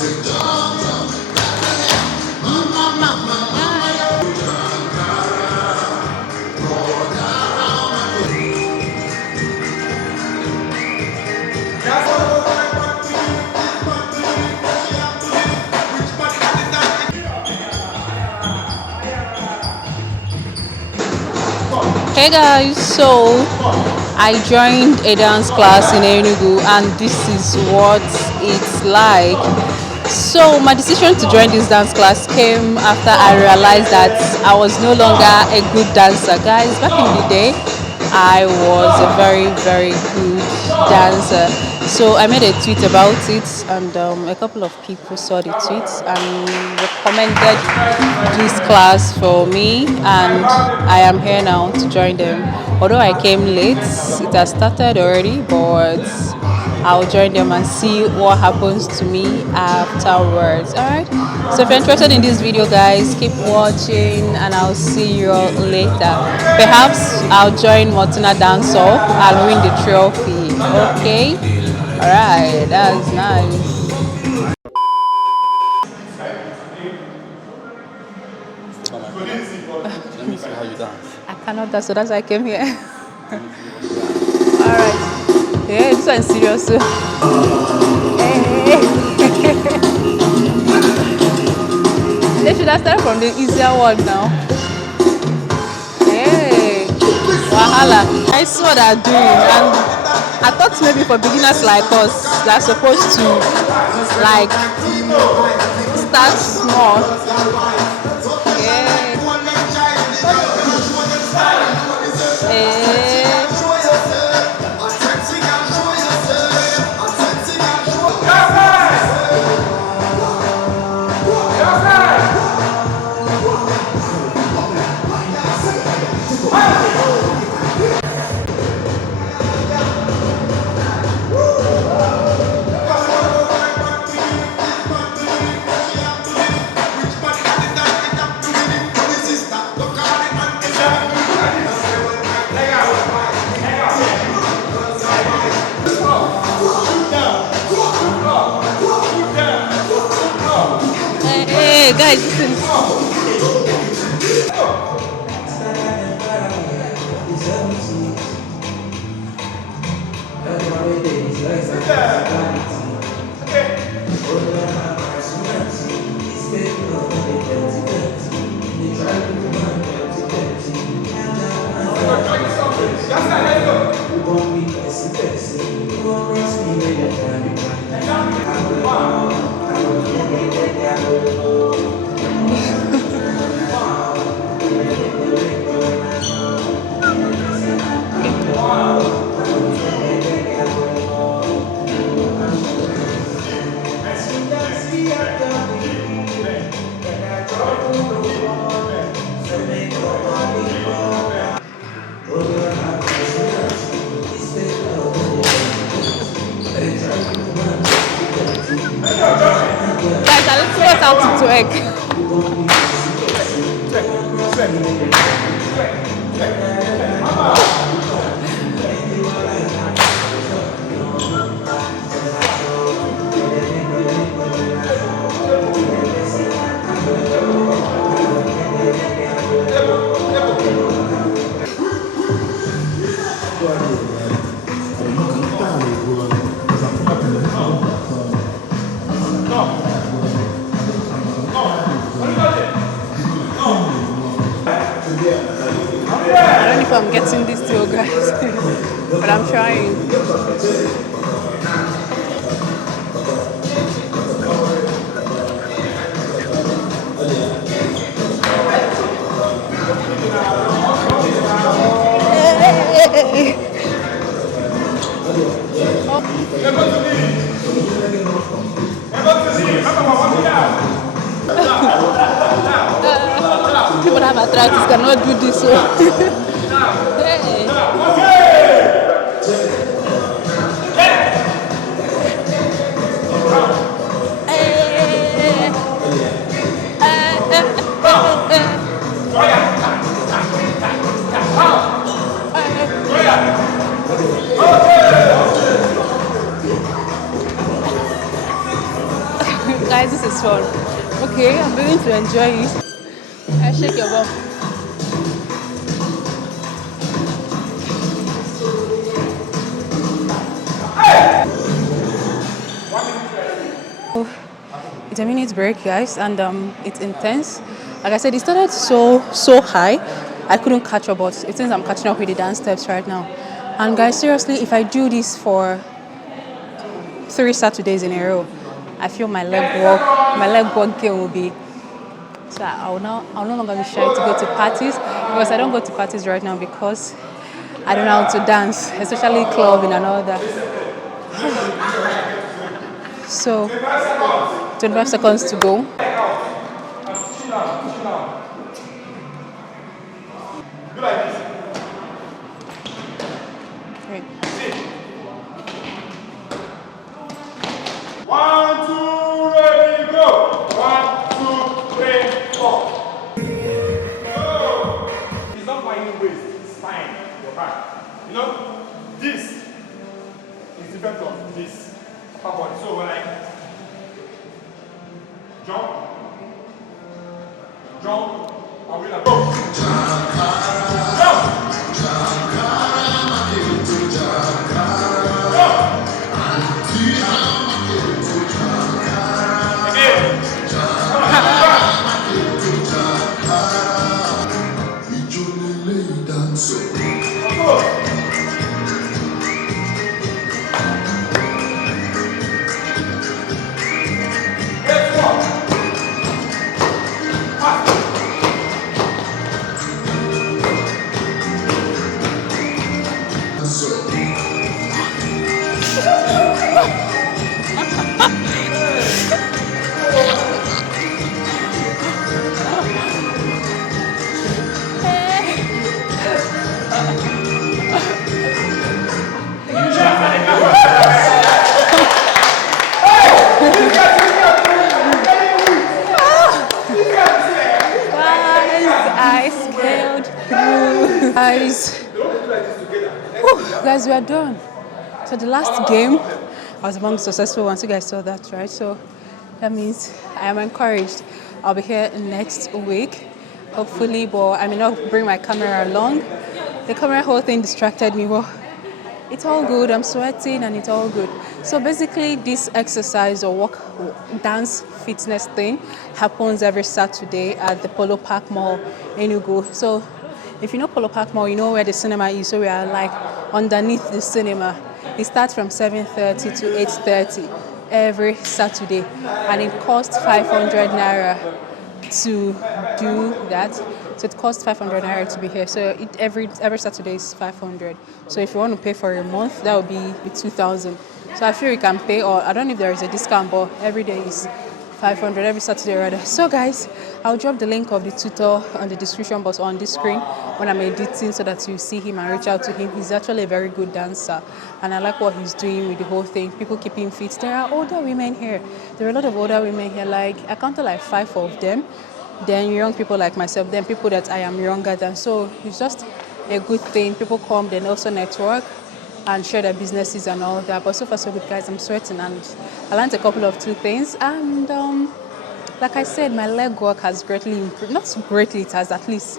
Hey guys, so I joined a dance class in Enugu and this is what it's like. So my decision to join this dance class came after I realized that I was no longer a good dancer. Guys, back in the day, I was a very good dancer. So I made a tweet about it and a couple of people saw the tweets and recommended this class for me, and I am here now to join them. Although I came late, it has started already, but I'll join them and see what happens to me afterwards. Alright, so if you're interested in this video, guys, keep watching and I'll see you all later. Perhaps I'll join Mortina Dance Off and win the trophy. Okay, alright, that's nice. Let me see how you dance. I cannot dance, so that's why I came here. Alright. Yeah, this one's serious. So. Hey. They should have started from the easier one now. Hey. Wahala. I see what they're doing, and I thought maybe for beginners like us, they're supposed to like start small. Yeah. Hey guys, listen. Guys, I let's sort out to egg. I don't know if I'm getting this to you guys, but I'm trying. People have arthritis cannot do this. Guys, this is fun. Okay, I'm going to enjoy it. I shake your bum. It's a minute break, guys, and it's intense. Like I said, it started so high, I couldn't catch up, but it seems I'm catching up with the dance steps right now. And guys, seriously, if I do this for 3 Saturdays in a row, I feel my leg work game will be. So I'll no longer be shy to go to parties, because I don't go to parties right now because I don't know how to dance, especially clubbing and all that. So 25 seconds to go. Right. 1, 2, ready, go! 1, 2, 3, 4. Go! It's not finding waist, it's spine, your back. You know, this is different from this upper body. So when I jump, I'm gonna go. Jump! Guys, we are done. So the last game, I was among the successful ones. You guys saw that, right? So that means I am encouraged. I'll be here next week, hopefully, but I may not bring my camera along. The camera whole thing distracted me, but it's all good. I'm sweating and it's all good. So basically, this exercise or dance fitness thing happens every Saturday at the Polo Park Mall, Enugu. So if you know Polo Park Mall, you know where the cinema is. So we are like underneath the cinema. It starts from 7:30 to 8:30 every Saturday, and it costs 500 naira to do that. So it costs 500 naira to be here. So every Saturday is 500. So if you want to pay for a month, that would be 2,000. So I feel you can pay, or I don't know if there is a discount, but every day is 500, every Saturday rather. So guys, I'll drop the link of the tutor on the description box on this screen when I'm editing, so that you see him and reach out to him. He's actually a very good dancer, and I like what he's doing with the whole thing. People keep him fit. There are older women here. There are a lot of older women here. Like I counted like 5 of them. Then young people like myself. Then people that I am younger than. So it's just a good thing. People come, then also network and share their businesses and all that. But so far so good, guys. I'm sweating and I learned a couple of 2 things. And like I said, my leg work has greatly improved. Not greatly, it has at least.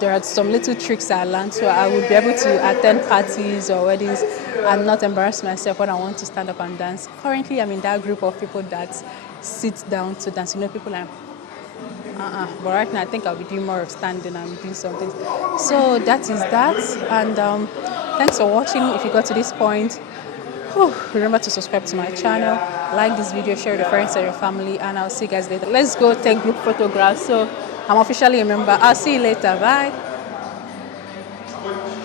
There are some little tricks I learned, so I would be able to attend parties or weddings and not embarrass myself when I want to stand up and dance. Currently, I'm in that group of people that sit down to dance. You know, people like, but right now I think I'll be doing more of standing and doing something. So that is that, and thanks for watching. If you got to this point, remember to subscribe to my channel, like this video, share with your friends and your family, and I'll see you guys later. Let's go take group photographs. So I'm officially a member. I'll see you later. Bye.